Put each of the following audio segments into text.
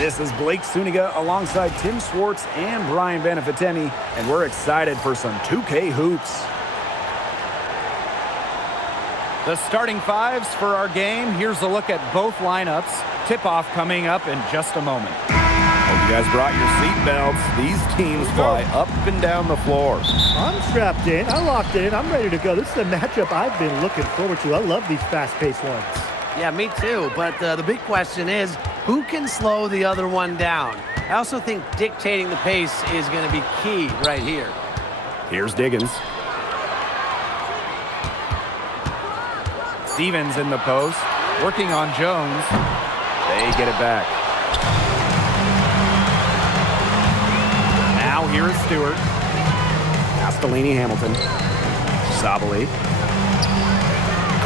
This is Blake Suniga alongside Tim Swartz and Brian Benefitemi, and we're excited for some 2K hoops. The starting fives for our game. Here's a look at both lineups. Tip-off coming up in just a moment. Hope you guys brought your seatbelts. These teams fly up and down the floor. I'm strapped in. I locked in. I'm ready to go. This is a matchup I've been looking forward to. I love these fast-paced ones. Yeah, me too. But the big question is, who can slow the other one down? I also think dictating the pace is going to be key right here. Here's Diggins. Stevens in the post, working on Jones. They get it back. Now here is Stewart. Castellini Hamilton. Sabali.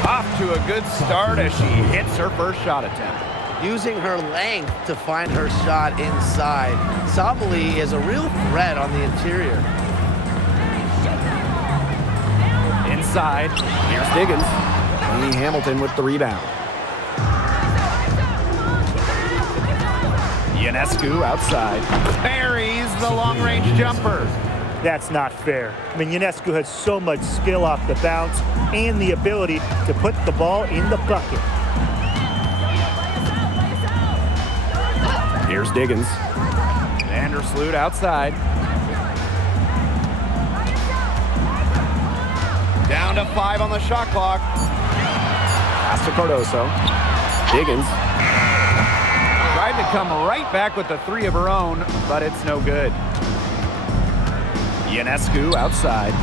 Off to a good start as she hits her first shot attempt. Using her length to find her shot inside. Sabali is a real threat on the interior. Inside. Here's Diggins. Laney Hamilton with the rebound. Ionescu outside. Buries the long-range jumper. That's not fair. I mean, Ionescu has so much skill off the bounce and the ability to put the ball in the bucket. Here's Diggins. Vandersloot outside. Down to 5 on the shot clock. Pass to Cardoso. Diggins. Tried to come right back with the 3 of her own, but it's no good. Ionescu outside.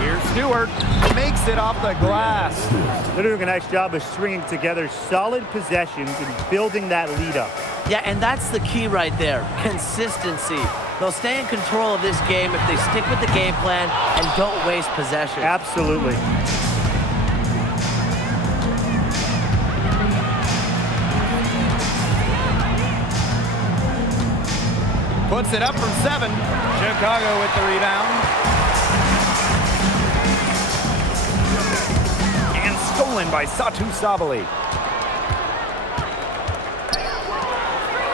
Here's Stewart. Makes it off the glass. They're doing a nice job of stringing together solid possessions and building that lead up. Yeah, and that's the key right there, consistency. They'll stay in control of this game if they stick with the game plan and don't waste possession. Absolutely. Puts it up from 7. Chicago with the rebound. And stolen by Satu Sabali.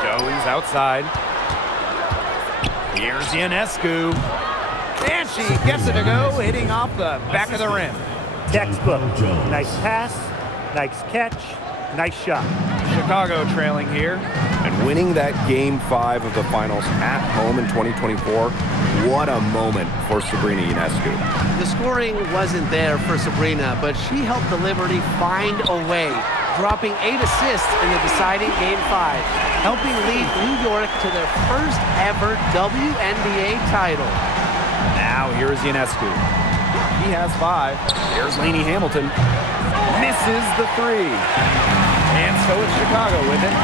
Jones outside. Here's Ionescu. And she gets it to go, hitting off the back of the rim. Textbook. Nice pass, nice catch, nice shot. Chicago trailing here. And winning that Game 5 of the finals at home in 2024, what a moment for Sabrina Ionescu. The scoring wasn't there for Sabrina, but she helped the Liberty find a way, dropping 8 assists in the deciding Game 5, helping lead New York to their first ever WNBA title. Now here's Ionescu. He has 5. There's Laney Hamilton. Misses the 3. And so it's Chicago with it.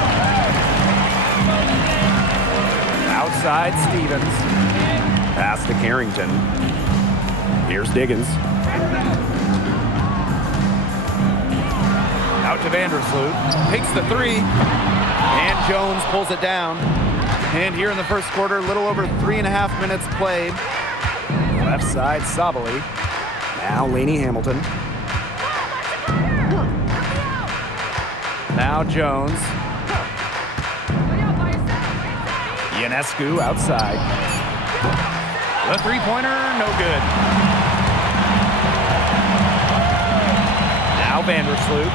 Outside Stevens. Pass to Carrington. Here's Diggins. Out to Vandersloot. Takes the 3. And Jones pulls it down. And here in the first quarter, a little over 3.5 minutes played. Left side, Sabali. Now Laney Hamilton. Now Jones. Ionescu outside. The three-pointer, no good. Now Vandersloot.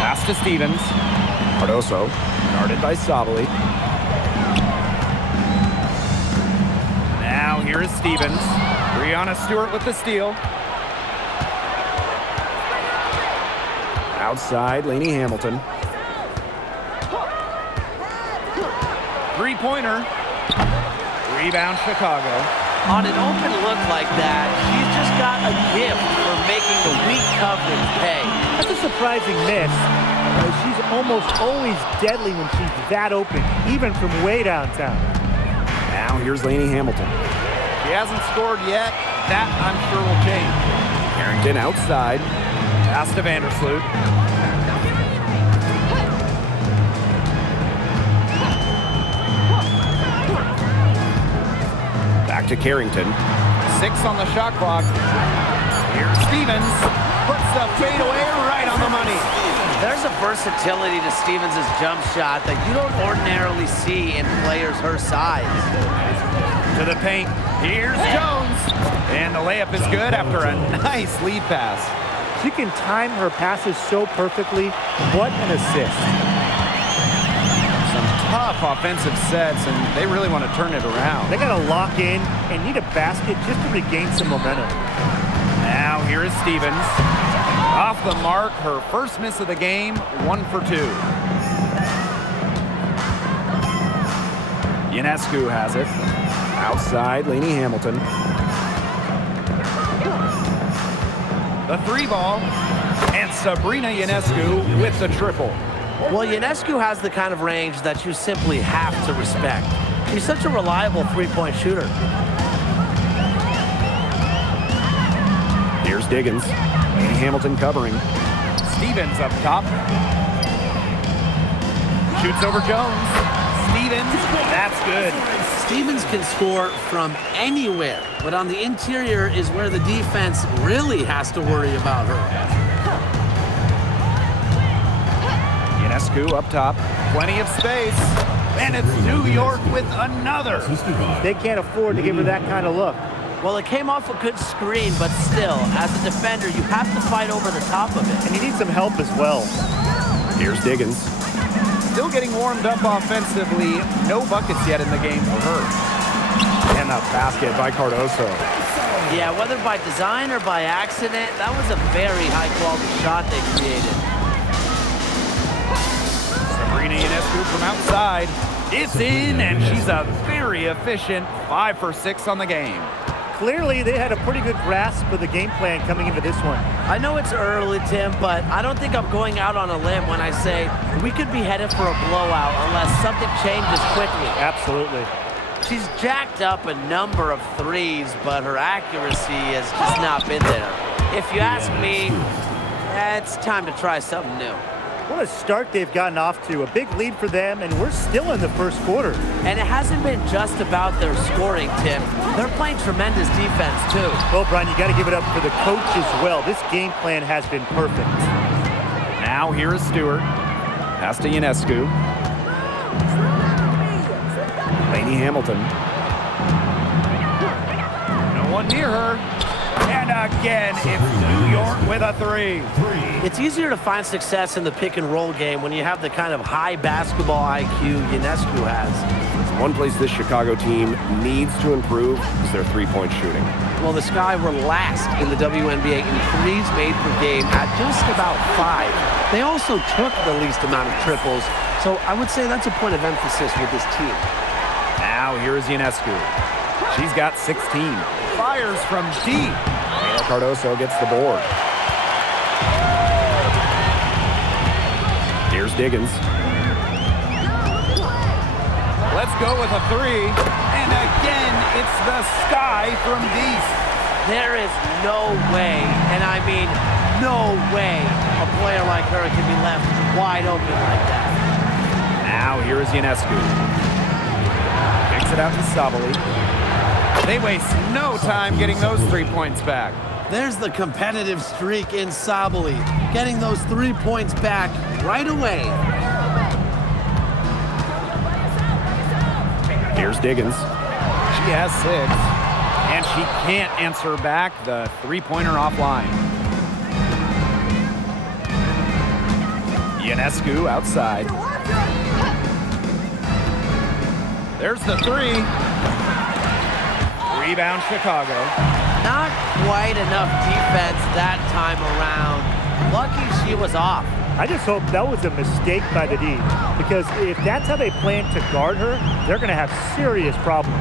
Pass to Stevens. Cardoso, guarded by Sabali. Now here is Stevens. Breanna Stewart with the steal. Outside, Laney Hamilton. Three-pointer. Rebound Chicago. On an open look like that, she's just got a gift for making the weak coverage pay. That's a surprising miss. She's almost always deadly when she's that open, even from way downtown. Now here's Laney Hamilton. She hasn't scored yet. That, I'm sure, will change. Carrington outside. Pass to Vandersloot. Back to Carrington. 6 on the shot clock. Here's Stevens. Puts the fadeaway right on the money. There's a versatility to Stevens' jump shot that you don't ordinarily see in players her size. To the paint. Here's Jones. And the layup is good after a nice lead pass. She can time her passes so perfectly. What an assist. Some tough offensive sets, and they really want to turn it around. They got to lock in and need a basket just to regain some momentum. Now here is Stevens. Off the mark, her first miss of the game, 1 for 2. Ionescu has it. Outside, Lainey Hamilton. The 3 ball, and Sabrina Ionescu with the triple. Well, Ionescu has the kind of range that you simply have to respect. She's such a reliable three-point shooter. Here's Diggins. Lainey Hamilton covering. Stevens up top. Shoots over Jones. Stevens, that's good. Stevens can score from anywhere, but on the interior is where the defense really has to worry about her. Ionescu up top. Plenty of space. And it's New York with another. They can't afford to give her that kind of look. Well, it came off a good screen, but still, as a defender, you have to fight over the top of it. And you need some help as well. Here's Diggins. Still getting warmed up offensively. No buckets yet in the game for her. And a basket by Cardoso. Yeah, whether by design or by accident, that was a very high-quality shot they created. Sabrina Ionescu from outside. It's in, and she's a very efficient 5 for 6 on the game. Clearly, they had a pretty good grasp of the game plan coming into this one. I know it's early, Tim, but I don't think I'm going out on a limb when I say we could be headed for a blowout unless something changes quickly. Absolutely. She's jacked up a number of threes, but her accuracy has just not been there. If you ask me, it's time to try something new. What a start they've gotten off to. A big lead for them, and we're still in the first quarter. And it hasn't been just about their scoring, Tim. They're playing tremendous defense, too. Well, Brian, you got to give it up for the coach as well. This game plan has been perfect. Now here is Stewart. Pass to Ionescu. Lainey Hamilton. No one near her. And again, it's New York with a 3. It's easier to find success in the pick-and-roll game when you have the kind of high basketball IQ Ionescu has. One place this Chicago team needs to improve is their three-point shooting. Well, the Sky were last in the WNBA in threes made per game at just about 5. They also took the least amount of triples, so I would say that's a point of emphasis with this team. Now here is Ionescu. She's got 16. Fires from deep. And Cardoso gets the board. Here's Diggins. Let's go with a 3. And again, it's the Sky from deep. There is no way, and I mean no way, a player like her can be left wide open like that. Now here is Ionescu. Kicks it out to Sabali. They waste no time getting those 3 points back. There's the competitive streak in Sabali, getting those 3 points back right away. Here's Diggins. She has 6, and she can't answer back the 3-pointer offline. Ionescu outside. There's the 3. Rebound Chicago. Not quite enough defense that time around. Lucky she was off. I just hope that was a mistake by the D, because if that's how they plan to guard her, they're going to have serious problems.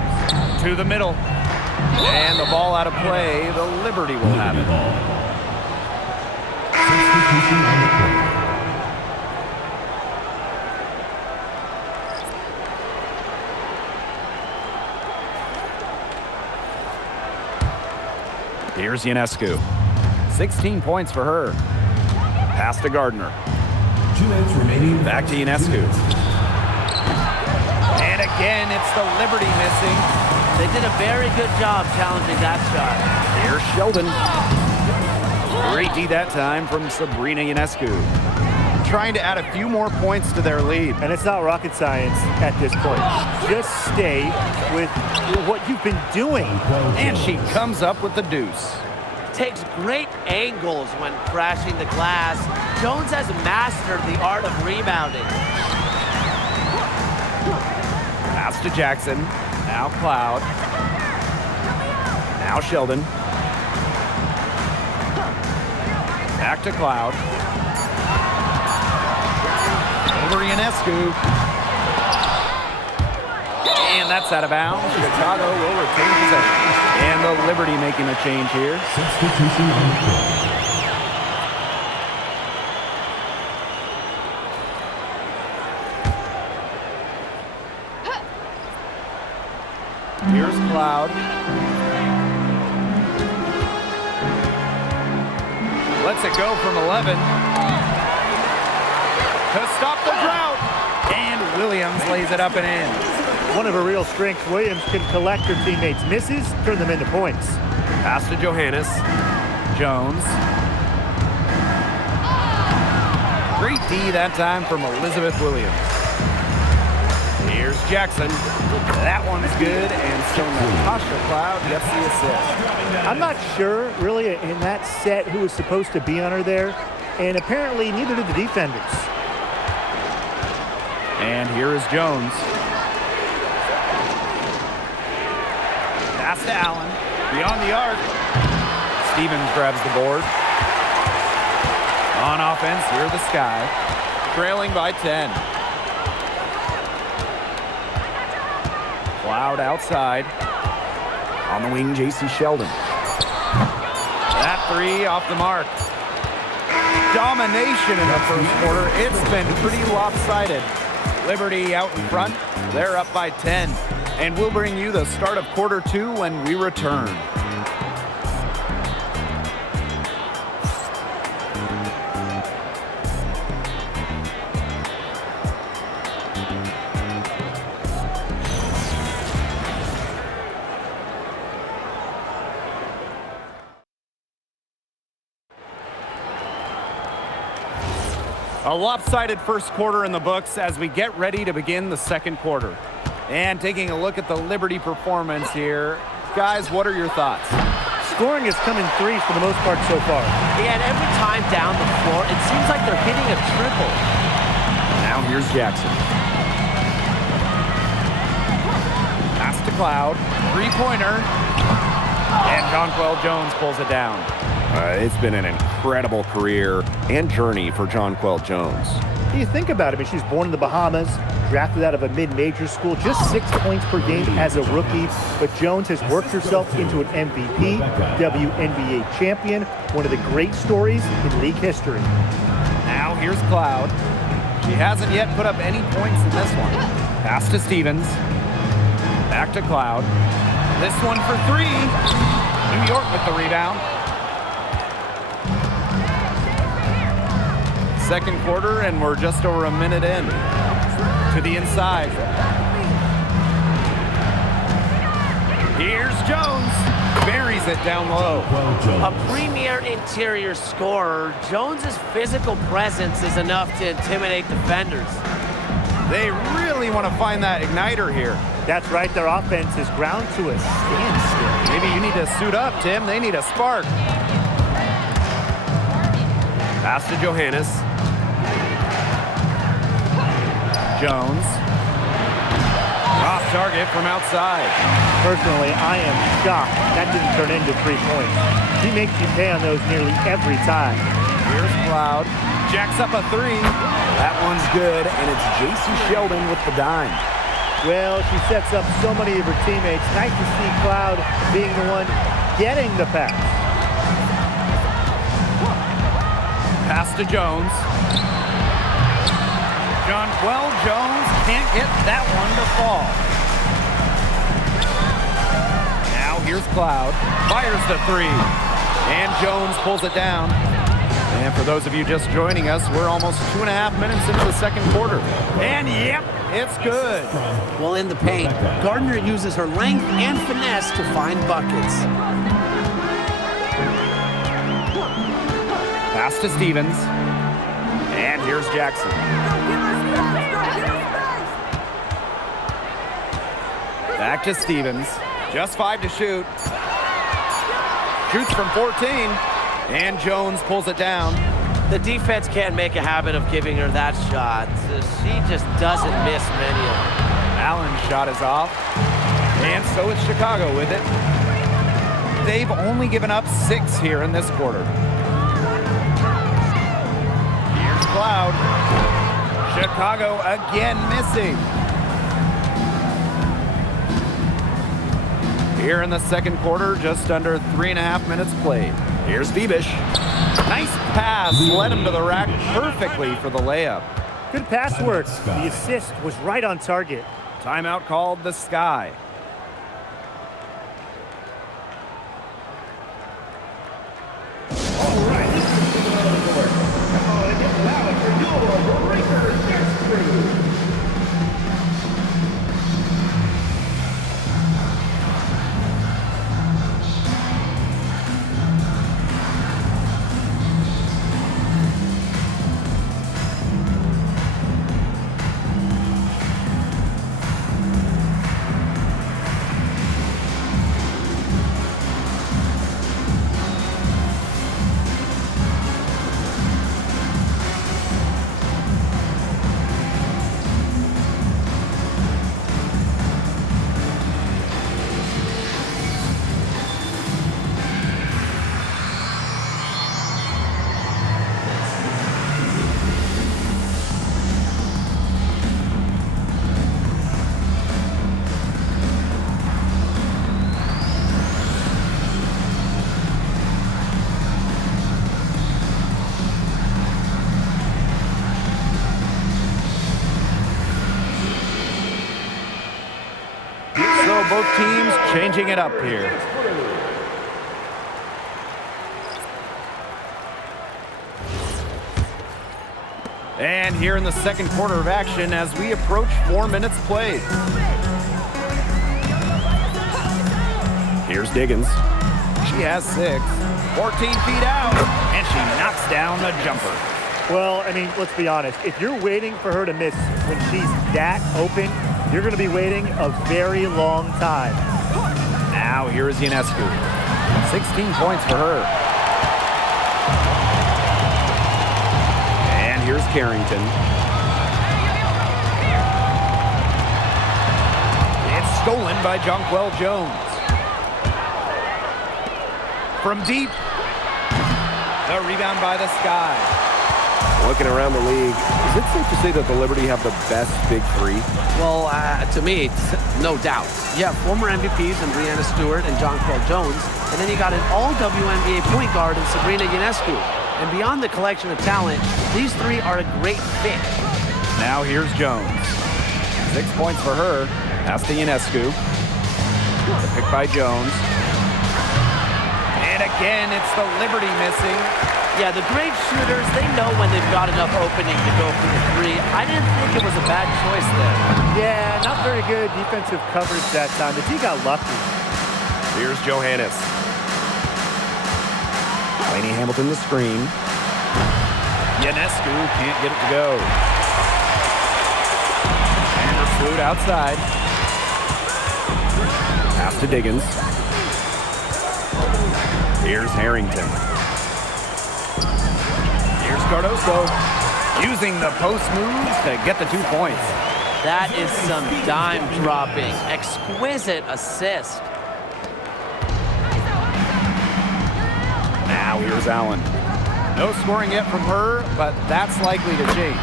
To the middle. And the ball out of play. The Liberty will have it. Here's Ionescu. 16 points for her. Pass to Gardner. 2 minutes remaining. Back to Ionescu. And again, it's the Liberty missing. They did a very good job challenging that shot. Here's Sheldon. Great D that time from Sabrina Ionescu. trying to add a few more points to their lead. And it's not rocket science at this point. Just stay with what you've been doing. And she comes up with the deuce. Takes great angles when crashing the glass. Jones has mastered the art of rebounding. Pass to Jackson. Now Cloud. Now Sheldon. Back to Cloud. Over Ionescu. And that's out of bounds. Chicago will retain possession. And the Liberty making a change here. Substitution on the court. Here's Cloud. Lets it go from 11. To stop the drought. And Williams lays it up and in. One of her real strengths, Williams can collect her teammates' misses, turn them into points. Pass to Johannes. Jones. Great D that time from Elizabeth Williams. Here's Jackson. That one's good, and so Natasha Cloud gets the assist. I'm not sure, really, in that set who was supposed to be on her there, and apparently neither did the defenders. And here is Jones. Pass to Allen. Beyond the arc. Stevens grabs the board. On offense, here the Sky. Trailing by 10. Cloud outside. On the wing, J.C. Sheldon. That three off the mark. Domination in the first quarter. It's been pretty lopsided. Liberty out in front. They're up by 10. And we'll bring you the start of quarter two when we return. A lopsided first quarter in the books as we get ready to begin the second quarter. And taking a look at the Liberty performance here. Guys, what are your thoughts? Scoring has come in threes for the most part so far. Yeah, and every time down the floor, it seems like they're hitting a triple. Now here's Jackson. Pass to Cloud. Three-pointer. And Jonquel Jones pulls it down. It's been an incredible career and journey for Jonquel Jones. You think about it, I mean, she's born in the Bahamas, drafted out of a mid-major school, just 6 points per game as a rookie. But Jones has worked herself into an MVP, WNBA champion, one of the great stories in league history. Now here's Cloud. She hasn't yet put up any points in this one. Pass to Stevens. Back to Cloud. This one for three. New York with the rebound. Second quarter, and we're just over a minute in. To the inside. Here's Jones. Buries it down low. A premier interior scorer, Jones's physical presence is enough to intimidate defenders. They really want to find that igniter here. That's right, their offense is ground to a standstill. Maybe you need to suit up, Tim. They need a spark. Pass to Johannes. Jones. Off target from outside. Personally, I am shocked that didn't turn into 3 points. He makes you pay on those nearly every time. Here's Cloud. Jacks up a three. That one's good, and it's J.C. Sheldon with the dime. Well, she sets up so many of her teammates. Nice to see Cloud being the one getting the pass. Pass to Jones. Jonquel Jones can't get that one to fall. Now here's Cloud. Fires the three. And Jones pulls it down. And for those of you just joining us, we're almost 2.5 minutes into the second quarter. And yep, it's good. While in the paint, Gardner uses her length and finesse to find buckets. Pass to Stevens. And And here's Jackson. Back to Stevens. Just 5 to shoot. Shoots from 14. And Jones pulls it down. The defense can't make a habit of giving her that shot. She just doesn't miss many of them. Allen's shot is off. And so it's Chicago with it. They've only given up 6 here in this quarter. Here's Cloud. Chicago again missing. Here in the second quarter, just under 3.5 minutes played. Here's Bebish. Nice pass, led him to the rack perfectly for the layup. Good pass work. The assist was right on target. Timeout called the Sky. Both teams changing it up here. And here in the second quarter of action as we approach 4 minutes played. Here's Diggins. She has 6. 14 feet out, and she knocks down the jumper. Well, I mean, let's be honest. If you're waiting for her to miss when she's that open, you're going to be waiting a very long time. Now here is Ionescu. 16 points for her. And here's Carrington. It's stolen by Jonquel Jones. From deep. The rebound by the Sky. Looking around the league, is it safe to say that the Liberty have the best big three? Well, to me, no doubt. Yeah, former MVPs in Breanna Stewart and Jonquel Jones, and then you got an all-WNBA point guard in Sabrina Ionescu. And beyond the collection of talent, these three are a great fit. Now here's Jones. 6 points for her. Pass to Ionescu. The pick by Jones. And again, it's the Liberty missing. Yeah, the great shooters, they know when they've got enough opening to go for the three. I didn't think it was a bad choice there. Yeah, not very good defensive coverage that time. The D got lucky. Here's Johannes. Lainey Hamilton the screen. Ionescu can't get it to go. And Sloot outside. Pass to Diggins. Here's Harrington. Here's Cardoso using the post moves to get the 2 points. That is some dime dropping. Exquisite assist. Now here's Allen. No scoring yet from her, but that's likely to change.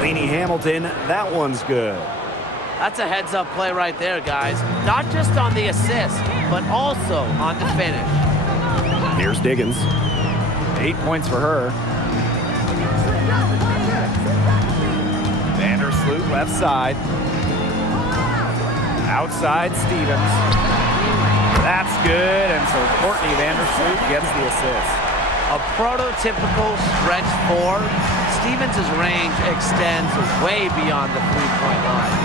Lainey Hamilton, that one's good. That's a heads-up play right there, guys. Not just on the assist, but also on the finish. Here's Diggins. 8 points for her. Vandersloot left side. Outside Stevens. That's good, and so Courtney Vandersloot gets the assist. A prototypical stretch four. Stevens' range extends way beyond the three-point line.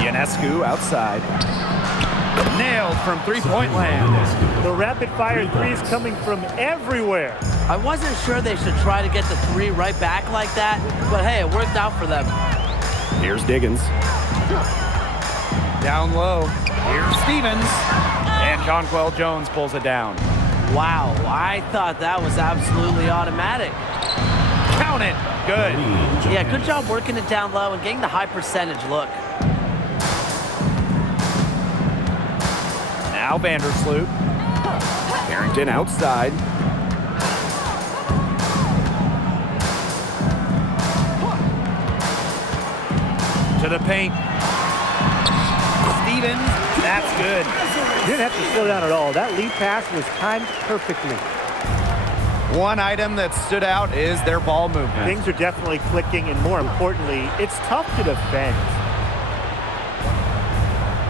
Ionescu outside. Nailed from three-point land. The rapid-fire threes coming from everywhere. I wasn't sure they should try to get the three right back like that, but hey, it worked out for them. Here's Diggins. Down low. Here's Stevens. And Jonquel Jones pulls it down. Wow, I thought that was absolutely automatic. Count it. Good. Yeah, good job working it down low and getting the high percentage look. Now Vandersloot. Carrington outside. To the paint. Stevens. That's good. Didn't have to slow down at all. That lead pass was timed perfectly. One item that stood out is their ball movement. Things are definitely clicking, and more importantly, it's tough to defend.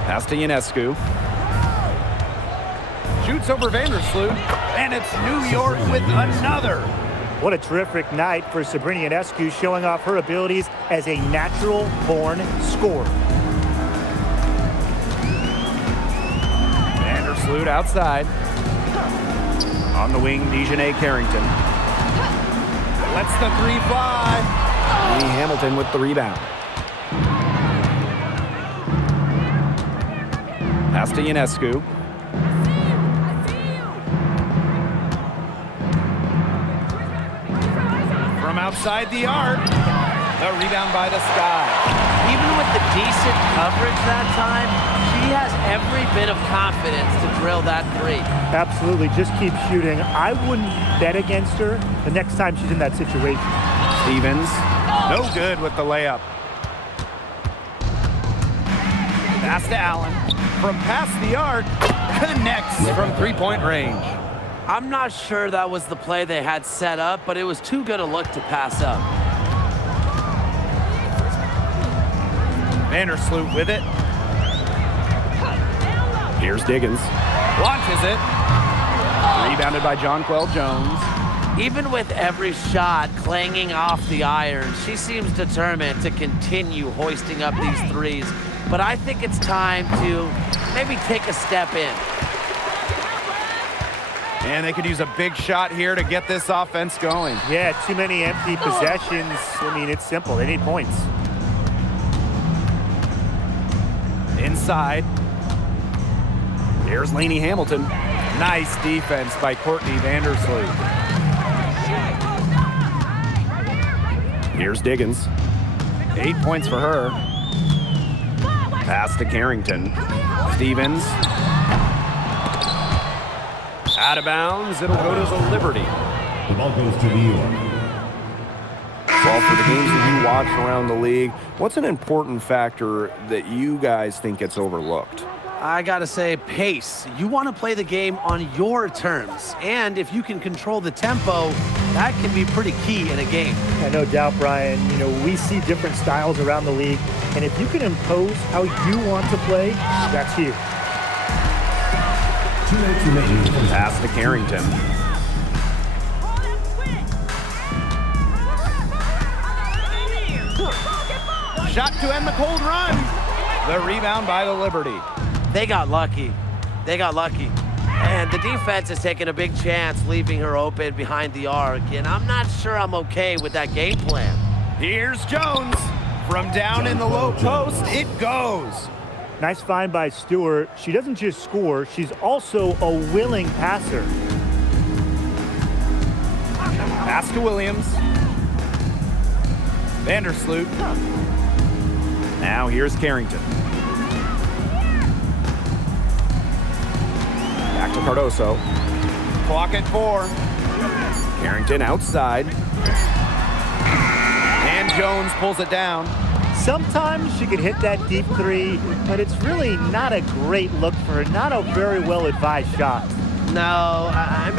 Pass to Ionescu. Shoots over Vandersloot, and it's New York with another. What a terrific night for Sabrina Ionescu, showing off her abilities as a natural-born scorer. Vandersloot outside. On the wing, Dejanay Carrington. Lets the three fly. Lee Hamilton with the rebound. Pass to Ionescu. From outside the arc. The rebound by the Sky. Even with the decent coverage that time, she has every bit of confidence to drill that three. Absolutely, just keep shooting. I wouldn't bet against her the next time she's in that situation. Stevens, no good with the layup. Pass to Allen. From past the arc, connects from three-point range. I'm not sure that was the play they had set up, but it was too good a look to pass up. Vandersloot with it. Here's Diggins. Launches it. Rebounded by Jonquel Jones. Even with every shot clanging off the iron, she seems determined to continue hoisting up these threes. But I think it's time to maybe take a step in. And they could use a big shot here to get this offense going. Yeah, too many empty possessions. I mean, it's simple. They need points. Inside. Here's Lainey Hamilton. Nice defense by Courtney Vandersloot. Here's Diggins. 8 points for her. Pass to Carrington. Stevens. Out of bounds. It'll go to the Liberty. The ball goes to New York. Well, for the games that you watch around the league, what's an important factor that you guys think gets overlooked? I gotta say, pace. You want to play the game on your terms. And if you can control the tempo, that can be pretty key in a game. Yeah, no doubt, Brian. You know, we see different styles around the league, and if you can impose how you want to play, that's huge. 2 minutes remaining. Pass to Carrington. Shot to end the cold run. The rebound by the Liberty. They got lucky. They got lucky. And the defense is taking a big chance leaving her open behind the arc, and I'm not sure I'm okay with that game plan. Here's Jones. From down in the low post, it goes. Nice find by Stewart. She doesn't just score, she's also a willing passer. Pass to Williams. Vandersloot. Now here's Carrington. Back to Cardoso. Clock at 4. Carrington outside. And Jones pulls it down. Sometimes she can hit that deep three, but it's really not a great look for her, not a very well-advised shot. No, I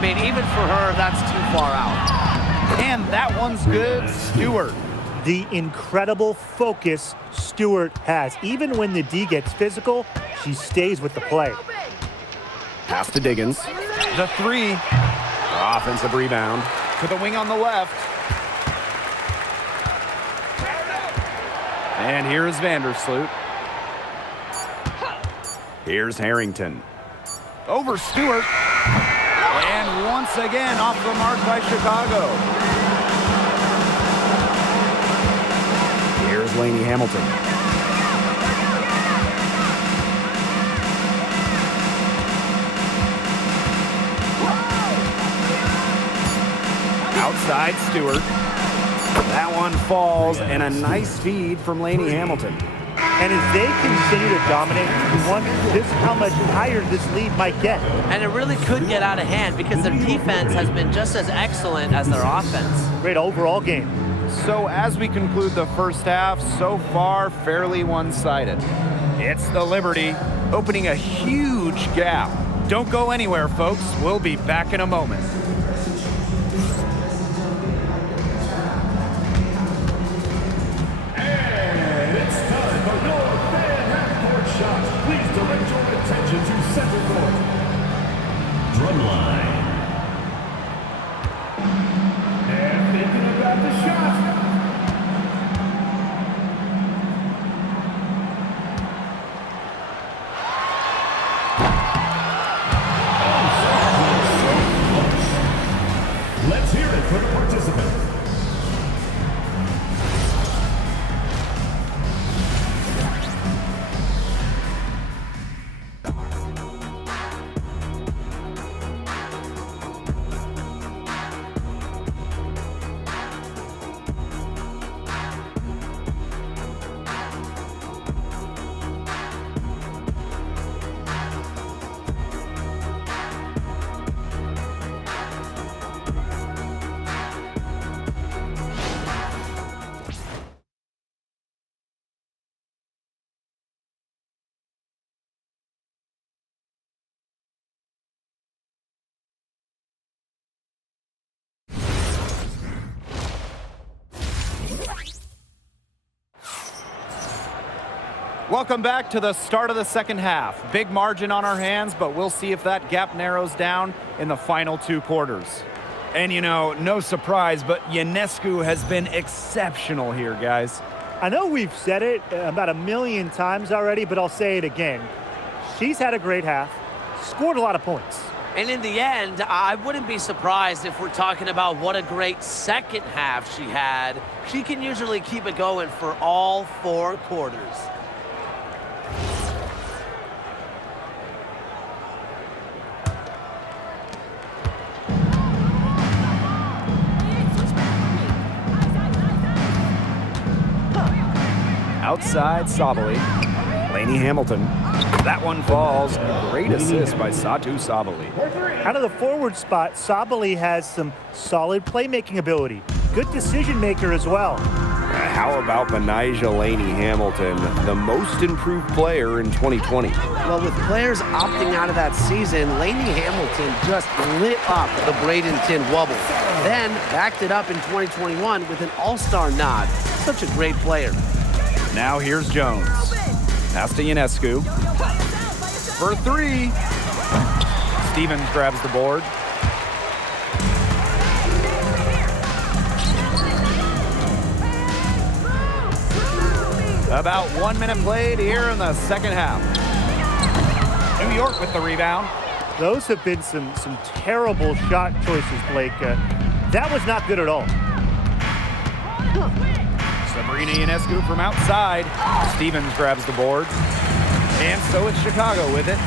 mean, even for her, that's too far out. And that one's good. Stewart. The incredible focus Stewart has. Even when the D gets physical, she stays with the play. Pass to Diggins. The 3. Offensive rebound. To the wing on the left. And here is Vandersloot. Here's Harrington. Over Stewart. And once again off the mark by Chicago. Here's Laney Hamilton. Outside Stewart. That one falls, and a nice feed from Laney Hamilton. And as they continue to dominate, you wonder just how much higher this lead might get. And it really could get out of hand because their defense has been just as excellent as their offense. Great overall game. So as we conclude the first half, so far fairly one-sided. It's the Liberty opening a huge gap. Don't go anywhere, folks. We'll be back in a moment. And it's time for your fan half-court shots. Please direct your attention to center court. Drumline. And thinking about the shot. Let's hear it for the participants. Welcome back to the start of the second half. Big margin on our hands, but we'll see if that gap narrows down in the final two quarters. And you know, no surprise, but Ionescu has been exceptional here, guys. I know we've said it about 1,000,000 times already, but I'll say it again. She's had a great half, scored a lot of points. And in the end, I wouldn't be surprised if we're talking about what a great second half she had. She can usually keep it going for all 4 quarters. Outside Sabally. Laney Hamilton. That one falls. Great assist by Satu Sabally. Out of the forward spot, Sabally has some solid playmaking ability. Good decision maker as well. How about Benijah Laney Hamilton, the most improved player in 2020? Well, with players opting out of that season, Laney Hamilton just lit up the Bradenton Wubble. Then backed it up in 2021 with an all-star nod. Such a great player. Now here's Jones. Pass to Ionescu. For 3. Stevens grabs the board. About 1 minute played here in the second half. New York with the rebound. Those have been some terrible shot choices, Blake. That was not good at all. Sabrina Ionescu from outside. Stevens grabs the boards. And so it's Chicago with it.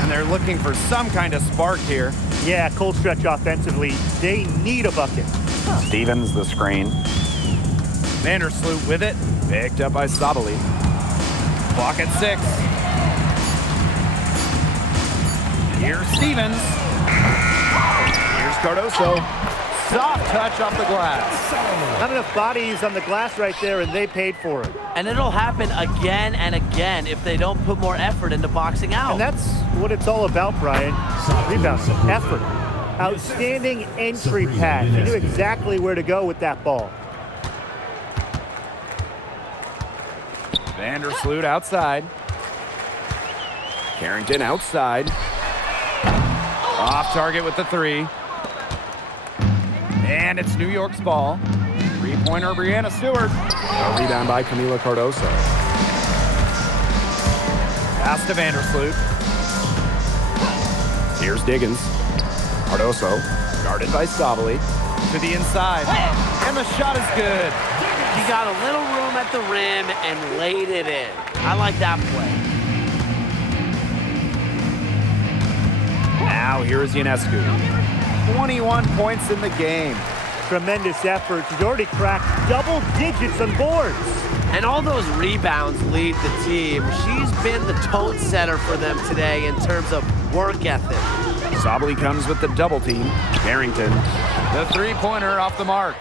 And they're looking for some kind of spark here. Yeah, cold stretch offensively. They need a bucket. Stevens the screen. Vandersloot with it. Picked up by Sabally. Clock at 6. Here's Stevens. Here's Cardoso. Soft touch off the glass. Not enough bodies on the glass right there, and they paid for it. And it'll happen again and again if they don't put more effort into boxing out. And that's what it's all about, Brian. Rebound, effort. Outstanding entry pass. He knew exactly where to go with that ball. Vandersloot outside. Carrington outside. Off target with the 3. And it's New York's ball. 3-pointer, Breanna Stewart. A rebound by Camila Cardoso. Pass to Vandersloot. Here's Diggins. Cardoso, guarded by Sabali. To the inside. And the shot is good. He got a little room at the rim and laid it in. I like that play. Now here's Ionescu. 21 points in the game. Tremendous effort. She's already cracked double digits on boards. And all those rebounds lead the team. She's been the tone setter for them today in terms of work ethic. Sabali comes with the double team. Barrington, the three-pointer off the mark.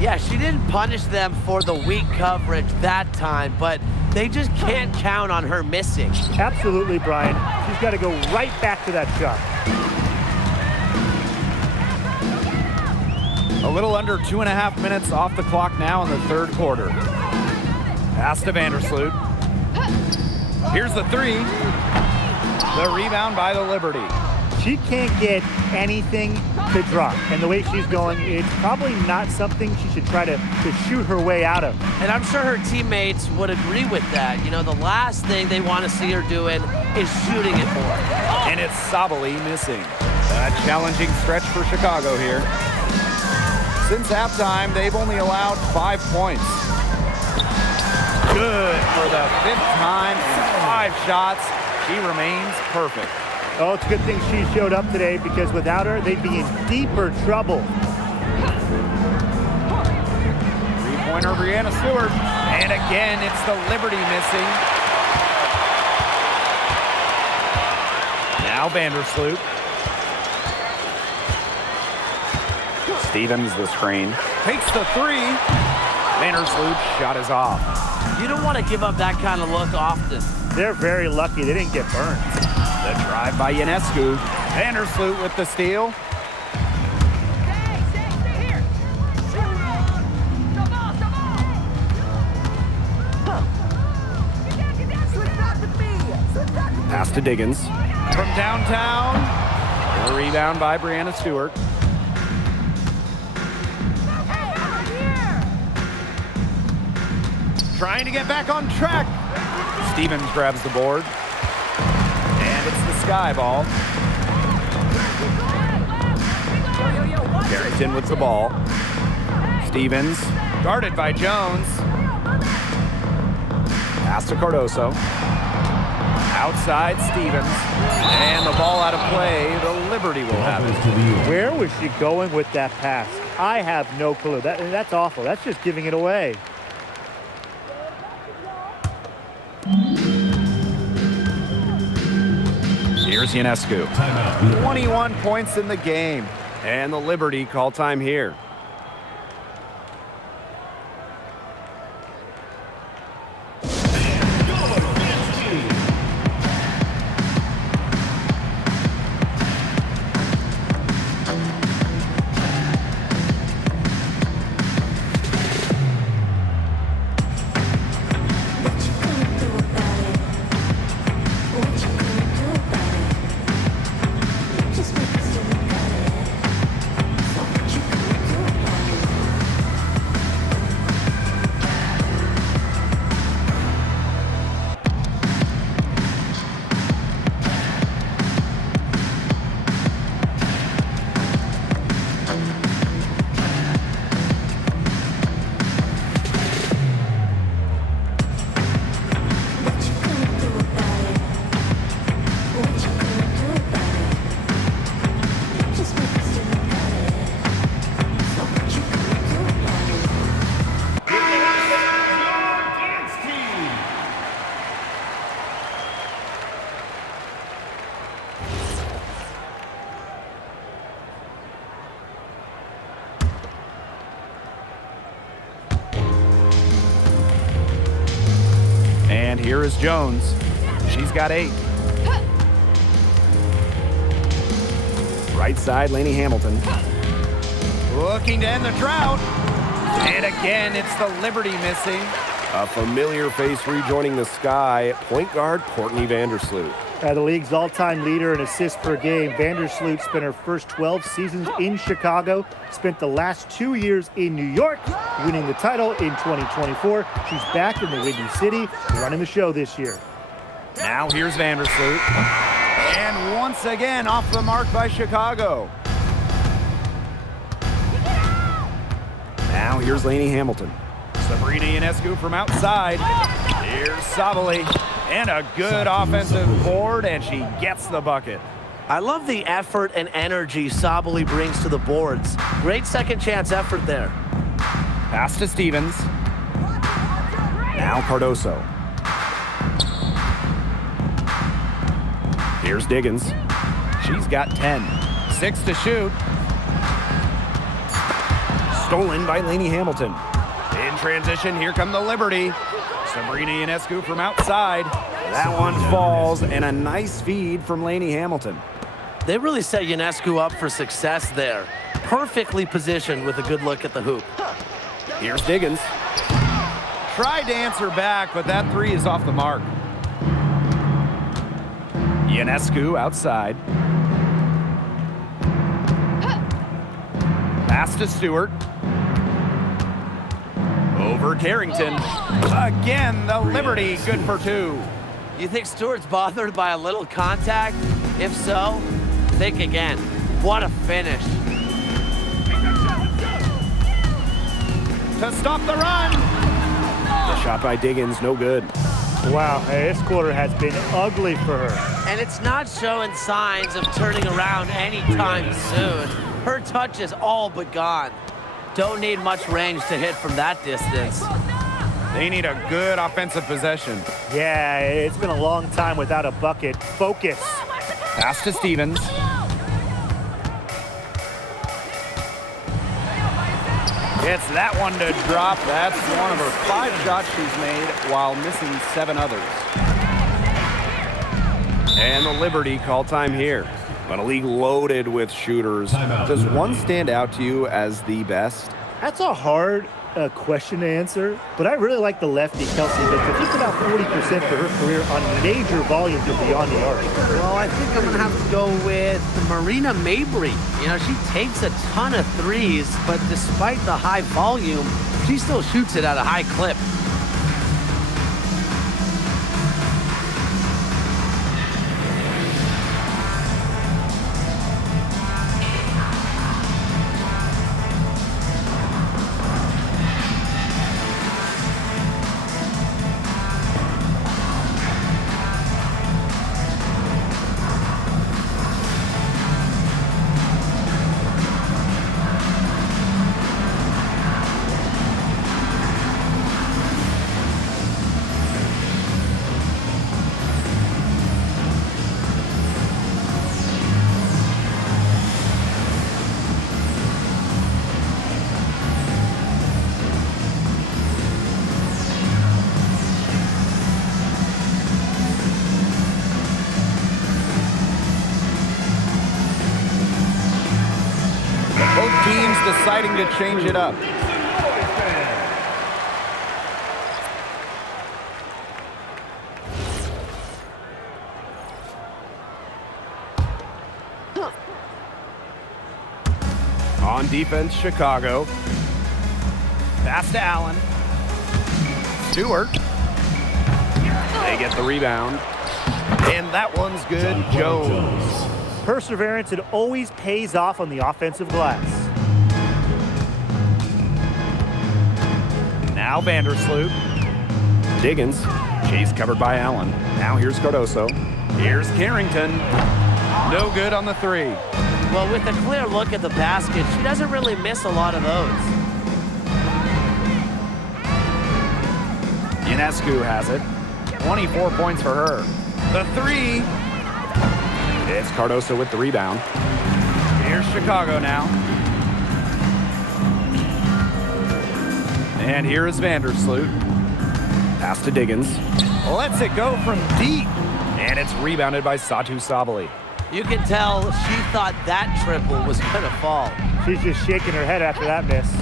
Yeah, she didn't punish them for the weak coverage that time, but they just can't count on her missing. Absolutely, Brian. She's got to go right back to that shot. A little under 2.5 minutes off the clock now in the third quarter. Pass to Vandersloot. Here's the three. The rebound by the Liberty. She can't get anything to drop. And the way she's going, it's probably not something she should try to shoot her way out of. And I'm sure her teammates would agree with that. You know, the last thing they want to see her doing is shooting it more. And it's Sabali missing. A challenging stretch for Chicago here. Since halftime, they've only allowed 5 points. Good for the 5th time in 5 shots. She remains perfect. Oh, it's a good thing she showed up today because without her, they'd be in deeper trouble. Three-pointer, Breanna Stewart. And again, it's the Liberty missing. Now Vandersloot. Stevens, the screen. Takes the three. Vandersloot's shot is off. You don't want to give up that kind of look often. They're very lucky they didn't get burned. The drive by Ionescu. Vandersloot with the steal. Stay here. Pass to Diggins. From downtown. The rebound by Breanna Stewart. Trying to get back on track. Stevens grabs the board. And it's the Sky ball. Barrington with the ball. Stevens, guarded by Jones. Pass to Cardoso. Outside Stevens. And the ball out of play. The Liberty will have it. Where was she going with that pass? I have no clue. That's awful. That's just giving it away. Here's Ionescu. 21 points in the game. And the Liberty call time here. And here is Jones. She's got 8. Right side, Laney Hamilton. Looking to end the drought. And again, it's the Liberty missing. A familiar face rejoining the Sky, point guard Courtney Vandersloot. The league's all-time leader in assists per game, Vandersloot spent her first 12 seasons in Chicago, spent the last 2 years in New York, winning the title in 2024. She's back in the Windy City, running the show this year. Now here's Vandersloot. And once again off the mark by Chicago. Now here's Lainey Hamilton. Sabrina Ionescu from outside. Here's Sabali. And a good offensive board, and she gets the bucket. I love the effort and energy Sabali brings to the boards. Great second chance effort there. Pass to Stevens. Now Cardoso. Here's Diggins. She's got 10. 6 to shoot. Stolen by Lainey Hamilton. In transition, here come the Liberty. Sabrina Ionescu from outside. That one falls, and a nice feed from Lainey Hamilton. They really set Ionescu up for success there. Perfectly positioned with a good look at the hoop. Here's Diggins. Tried to answer back, but that three is off the mark. Ionescu outside. Pass to Stewart. Over Carrington. Again, the Liberty good for 2. You think Stewart's bothered by a little contact? If so, think again. What a finish. To stop the run. The shot by Diggins, no good. Wow, hey, this quarter has been ugly for her. And it's not showing signs of turning around anytime soon. Her touch is all but gone. Don't need much range to hit from that distance. They need a good offensive possession. Yeah, it's been a long time without a bucket. Focus. Pass to Stevens. Gets that one to drop. That's one of her 5 shots she's made while missing 7 others. And the Liberty call time here. But a league loaded with shooters. Does one stand out to you as the best? That's a hard question to answer, but I really like the lefty, Kelsey Mitchell. Just about 40% for her career on major volumes from beyond the arc. Well, I think I'm going to have to go with Marina Mabry. You know, she takes a ton of threes, but despite the high volume, she still shoots it at a high clip. Both teams deciding to change it up. On defense, Chicago. Pass to Allen. Stewart. They get the rebound. And that one's good. Jones. Perseverance, it always pays off on the offensive glass. Now Vandersloot. Diggins. She's covered by Allen. Now here's Cardoso. Here's Carrington. No good on the 3. Well, with a clear look at the basket, she doesn't really miss a lot of those. Ionescu has it. 24 points for her. The 3. It's Cardoso with the rebound. Here's Chicago now. And here is Vandersloot. Pass to Diggins. Lets it go from deep. And it's rebounded by Satu Sabali. You can tell she thought that triple was going to fall. She's just shaking her head after that miss.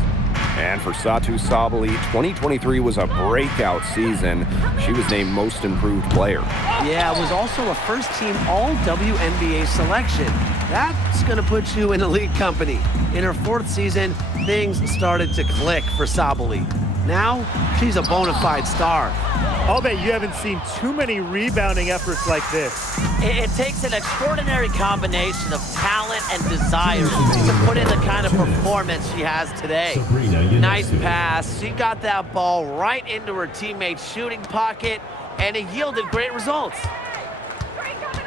And for Satu Sabali, 2023 was a breakout season. She was named Most Improved Player. Yeah, it was also a first-team All-WNBA selection. That's going to put you in elite company. In her 4th season, things started to click for Sabali. Now, she's a bona fide star. I'll bet you haven't seen too many rebounding efforts like this. It takes an extraordinary combination of talent and desire to put in the kind of performance she has today. Nice pass. She got that ball right into her teammate's shooting pocket, and it yielded great results.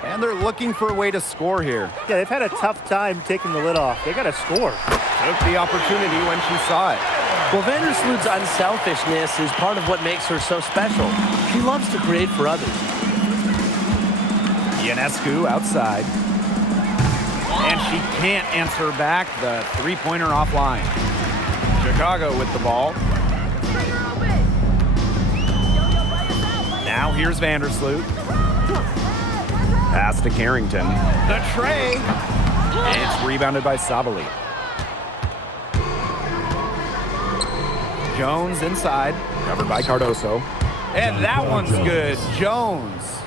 And they're looking for a way to score here. Yeah, they've had a tough time taking the lid off. They got to score. Took the opportunity when she saw it. Well, Vandersloot's unselfishness is part of what makes her so special. She loves to create for others. Ionescu outside. And she can't answer back the three-pointer offline. Chicago with the ball. Now here's Vandersloot. Pass to Carrington. The tray. And it's rebounded by Sabali. Jones inside. Covered by Cardoso. And that one's good. Jones.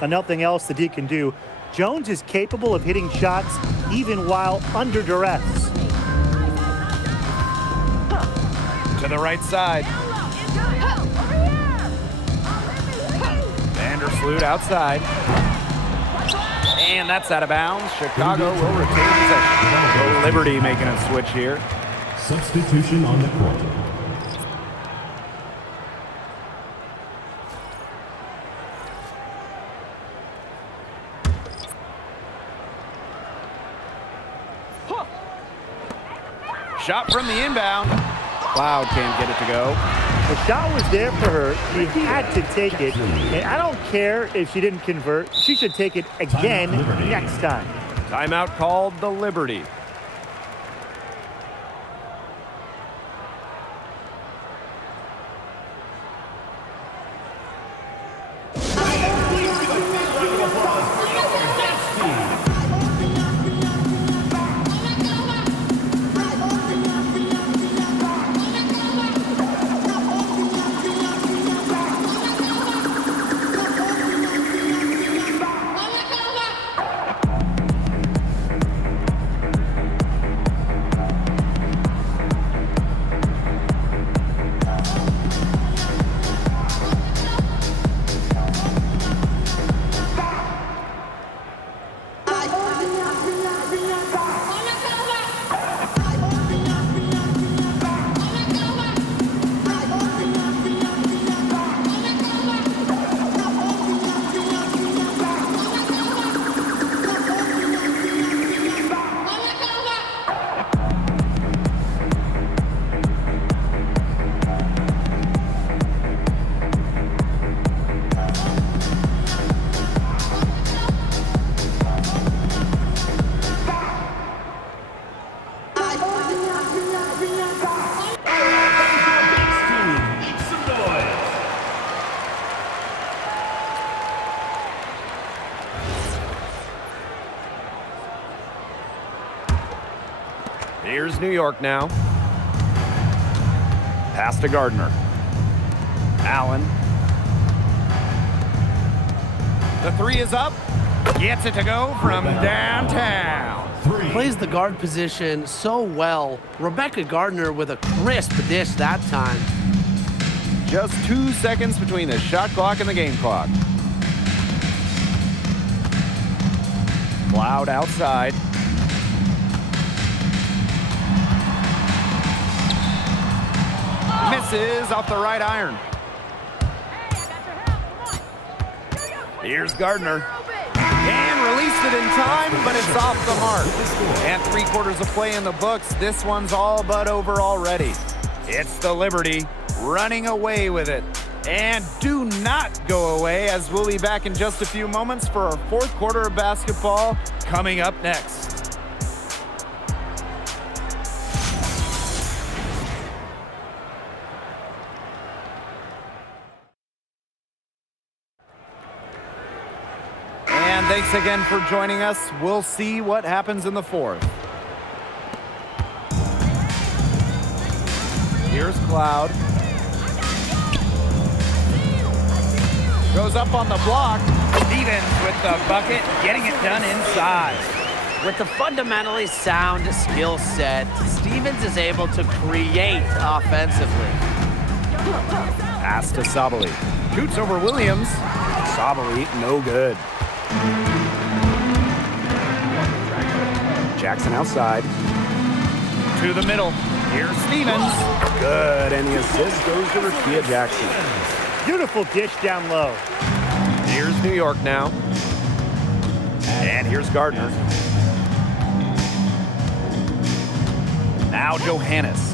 And nothing else the D can do. Jones is capable of hitting shots even while under duress. To the right side. Vandersloot outside. And that's out of bounds. Chicago will retain possession. Liberty making a switch here. Substitution on the court. Shot from the inbound. Cloud can't get it to go. The shot was there for her. She had to take it. And I don't care if she didn't convert. She should take it again next time. Timeout called the Liberty. Here's New York now. Pass to Gardner. Allen. The three is up. Gets it to go from downtown. Plays the guard position so well. Rebecca Gardner with a crisp dish that time. Just 2 seconds between the shot clock and the game clock. Cloud outside. Misses off the right iron. Here's Gardner. And released it in time, but it's off the mark. And 3/4 of play in the books. This one's all but over already. It's the Liberty running away with it. And do not go away, as we'll be back in just a few moments for our 4th quarter of basketball coming up next. And thanks again for joining us. We'll see what happens in the 4th. Here's Cloud. Goes up on the block. Stevens with the bucket, getting it done inside. With the fundamentally sound skill set, Stevens is able to create offensively. Pass to Sabali. Shoots over Williams. Sabali, no good. Jackson outside. To the middle. Here's Stevens. Good, and the assist goes to Rakia Jackson. Beautiful dish down low. Here's New York now. And here's Gardner. Now Johannes.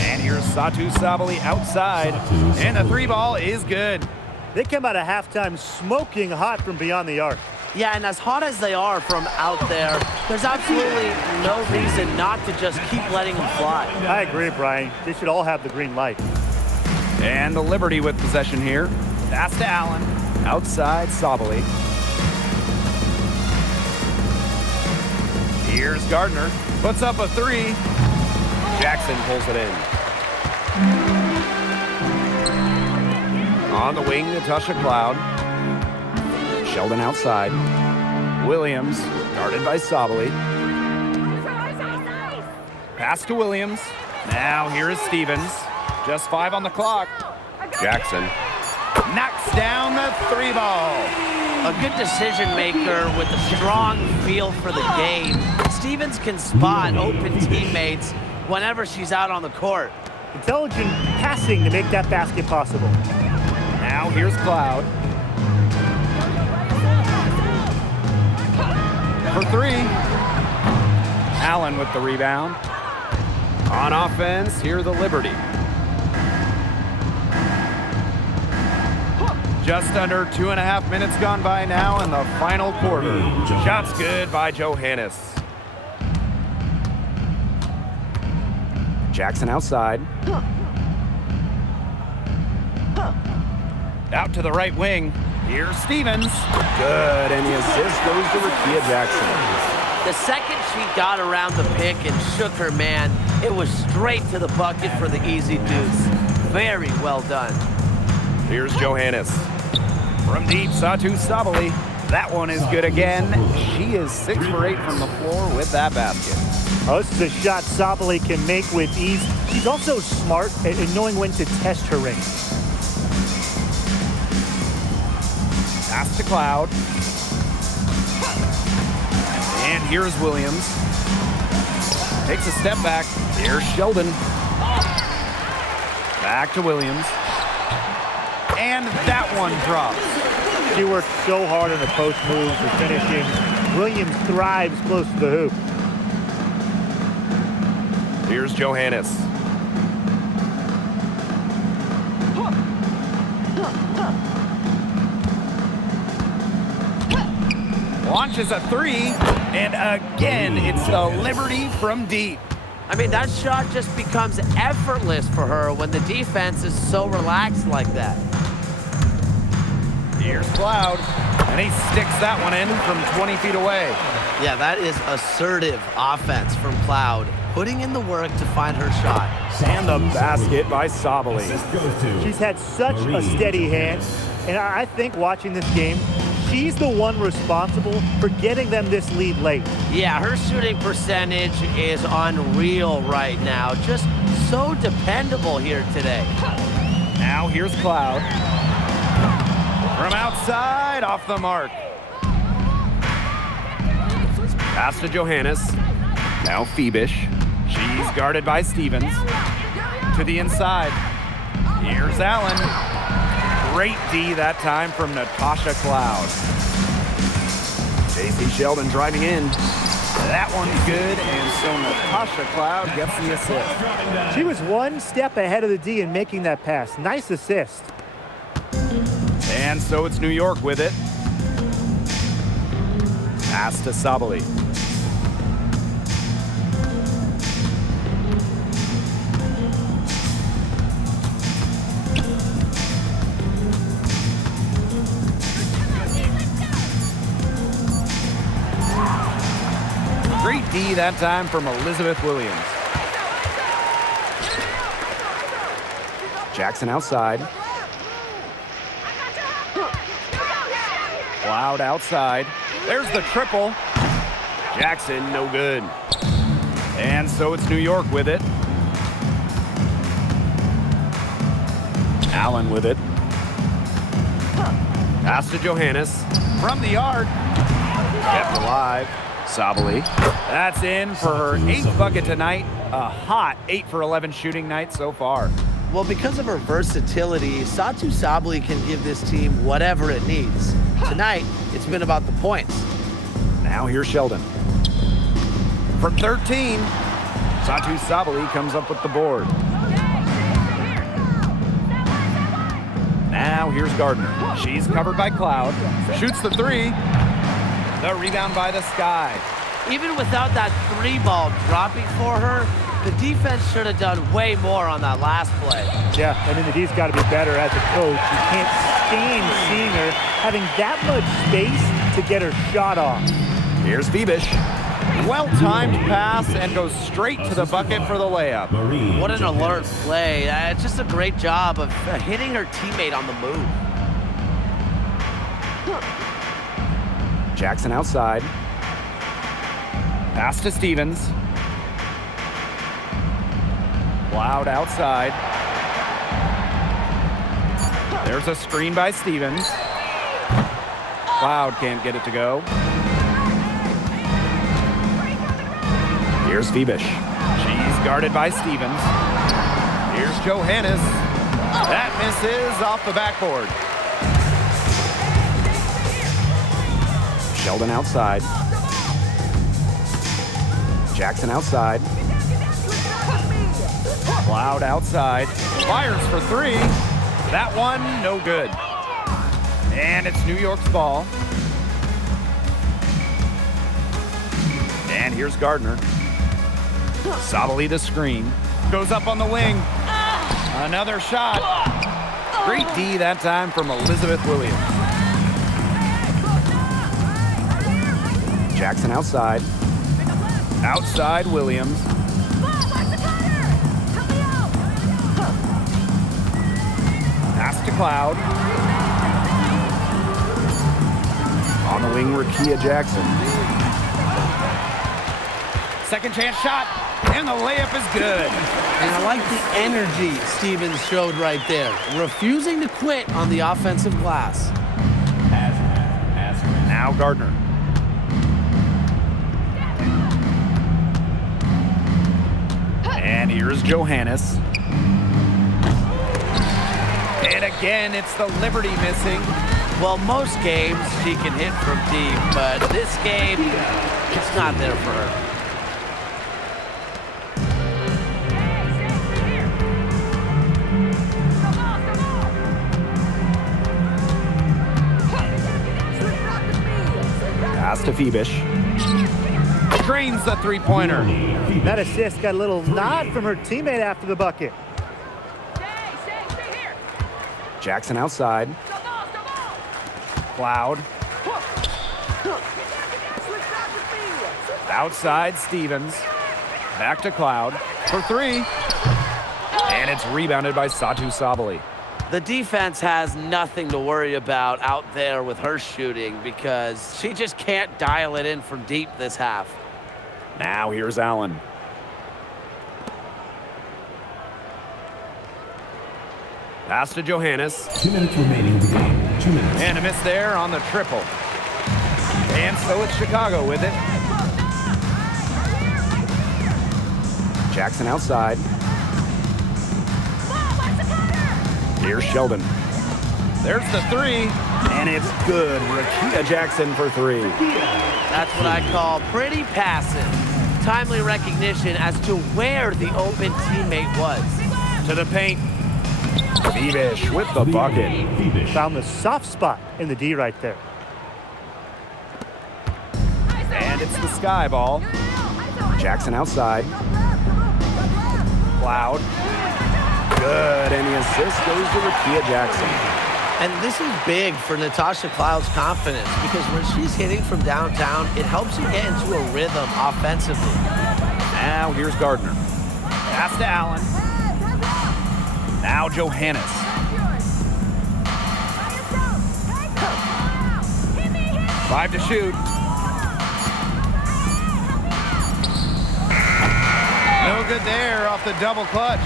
And here's Satu Sabali outside. And the three ball is good. They come out of halftime smoking hot from beyond the arc. Yeah, and as hot as they are from out there, there's absolutely no reason not to just keep letting them fly. I agree, Brian. They should all have the green light. And the Liberty with possession here. Pass to Allen. Outside Sabali. Here's Gardner. Puts up a three. Jackson pulls it in. On the wing, Natasha Cloud. Sheldon outside. Williams, guarded by Sabali. Pass to Williams. Now here is Stevens. Just 5 on the clock. Jackson knocks down the three ball. A good decision maker with a strong feel for the game. Stevens can spot open teammates whenever she's out on the court. Intelligent passing to make that basket possible. Now here's Cloud. For three. Allen with the rebound. On offense, here the Liberty. Just under 2.5 minutes gone by now in the final quarter. Shots good by Johannes. Jackson outside. Out to the right wing. Here's Stevens. Good, and the assist goes to Rakia Jackson. The second she got around the pick and shook her man, it was straight to the bucket for the easy deuce. Very well done. Here's Johannes. From deep, Satu Sabali. That one is good again. She is 6 for 8 from the floor with that basket. Oh, this is a shot Sabali can make with ease. She's also smart at knowing when to test her range. Pass to Cloud. And here's Williams. Takes a step back. Here's Sheldon. Back to Williams. And that one drops. She worked so hard on the post moves or finishing. Williams thrives close to the hoop. Here's Johannes. Launches a three, and again, it's the Liberty from deep. I mean, that shot just becomes effortless for her when the defense is so relaxed like that. Here's Cloud, and he sticks that one in from 20 feet away. Yeah, that is assertive offense from Cloud, putting in the work to find her shot. And the basket by Sabali. She's had such a steady hand, and I think watching this game, she's the one responsible for getting them this lead late. Yeah, her shooting percentage is unreal right now. Just so dependable here today. Now here's Cloud. From outside, off the mark. Pass to Johannes. Now Phoebish. She's guarded by Stevens. To the inside. Here's Allen. Great D that time from Natasha Cloud. J.C. Sheldon driving in. That one's good, and so Natasha Cloud gets the assist. She was one step ahead of the D in making that pass. Nice assist. And so it's New York with it. Pass to Sabali. Great D that time from Elizabeth Williams. Jackson outside. Cloud outside. There's the triple. Jackson, no good. And so it's New York with it. Allen with it. Pass to Johannes. From the yard. Kept alive. Sabali. That's in for her 8th bucket tonight. A hot 8 for 11 shooting night so far. Well, because of her versatility, Satou Sabali can give this team whatever it needs. Tonight, it's been about the points. Now here's Sheldon. From 13, Satou Sabali comes up with the board. Now here's Gardner. She's covered by Cloud. Shoots the 3. The rebound by the Sky. Even without that 3 ball dropping for her, the defense should have done way more on that last play. Yeah, and then the D's got to be better as a coach. You can't stand seeing her having that much space to get her shot off. Here's Bebish. Well-timed pass and goes straight to the bucket for the layup. What an alert play. It's just a great job of hitting her teammate on the move. Jackson outside. Pass to Stevens. Cloud outside. There's a screen by Stevens. Cloud can't get it to go. Here's Bebish. She's guarded by Stevens. Here's Johannes. That misses off the backboard. Sheldon outside. Jackson outside. Cloud outside. Fires for 3. That one, no good. And it's New York's ball. And here's Gardner. Sabali the screen. Goes up on the wing. Another shot. Great D that time from Elizabeth Williams. Jackson outside. Outside Williams. Pass to Cloud. On the wing, Rakia Jackson. Second chance shot, and the layup is good. And I like the energy Stevens showed right there, refusing to quit on the offensive glass. Now Gardner. And here's Johannes. And again, it's the Liberty missing. Well, most games she can hit from deep, but this game, it's not there for her. Pass to Bebish. Drains the three-pointer. That assist got a little nod from her teammate after the bucket. Jackson outside. Cloud. Outside Stevens. Back to Cloud for 3. And it's rebounded by Satou Sabali. The defense has nothing to worry about out there with her shooting because she just can't dial it in from deep this half. Now here's Allen. Pass to Johannes. 2 minutes remaining in the game. 2 minutes. And a miss there on the triple. And so it's Chicago with it. Jackson outside. Here's Sheldon. There's the 3. And it's good. Rakia Jackson for 3. That's what I call pretty passive. Timely recognition as to where the open teammate was. To the paint. Bebish with the bucket. Bebish. Found the soft spot in the D right there. And it's the Sky ball. Jackson outside. Cloud. Good. And the assist goes to Rakia Jackson. And this is big for Natasha Cloud's confidence because when she's hitting from downtown, it helps you get into a rhythm offensively. Now here's Gardner. Pass to Allen. Now Johannes. Five to shoot. No good there off the double clutch.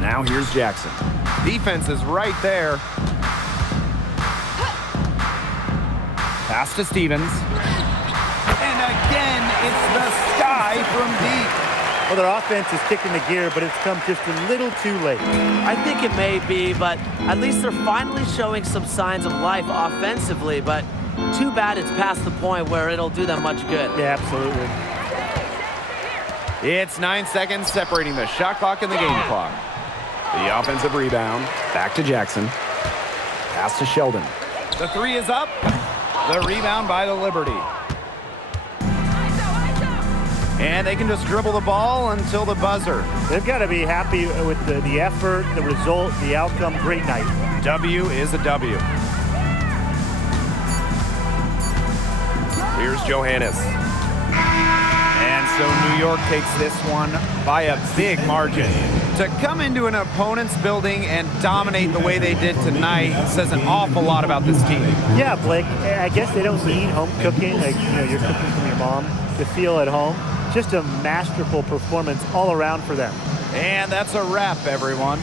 Now here's Jackson. Defense is right there. Pass to Stevens. And again, it's the sky from deep. Well, their offense is kicking the gear, but it's come just a little too late. I think it may be, but at least they're finally showing some signs of life offensively, but too bad it's past the point where it'll do them much good. Yeah, absolutely. It's 9 seconds separating the shot clock and the game clock. The offensive rebound. Back to Jackson. Pass to Sheldon. The three is up. The rebound by the Liberty. And they can just dribble the ball until the buzzer. They've got to be happy with the effort, the result, the outcome. Great night. W is a W. Here's Johannes. And so New York takes this one by a big margin. To come into an opponent's building and dominate the way they did tonight says an awful lot about this team. Yeah, Blake, I guess they don't need home cooking, like, you're cooking from your mom, to feel at home. Just a masterful performance all around for them. And that's a wrap, everyone.